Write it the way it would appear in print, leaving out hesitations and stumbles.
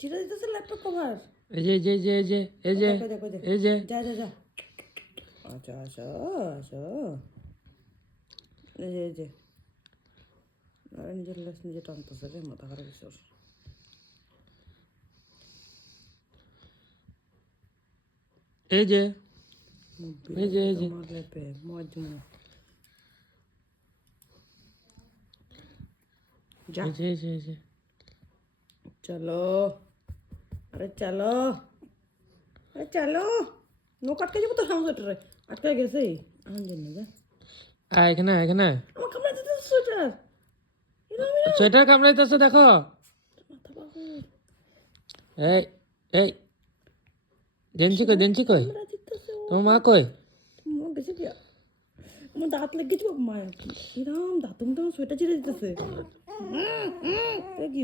চিরা দিতেছে laptop cover. এই যে এই যে যা যা যা। আচ্ছা আচ্ছা আচ্ছা। এই যে আর নিজের লেস নিজে টানতেছে রে, মাথা খারাপ হয়েছে ওর। এই যে আমার লেপে মজমু। যা এই যে চলো, আরে চলো, আরে চলো। নোক আটকে যাবো তো সোয়েটারে, আটকে গেছে আমার জন্য। যা এখানে আমার কামড়া দিতে সোয়েটার। সোয়েটার কামড়াইতেছে দেখো। মাথা পাগল। এই এই দেনছি কই কামড়া দিতেছে ও। তোমার মা কই? মা গেছে কি? আমার দাঁত লেগেছে মায়ের। কিরাম দাঁত সোয়েটার ছিঁড়ে দিতেছে। কি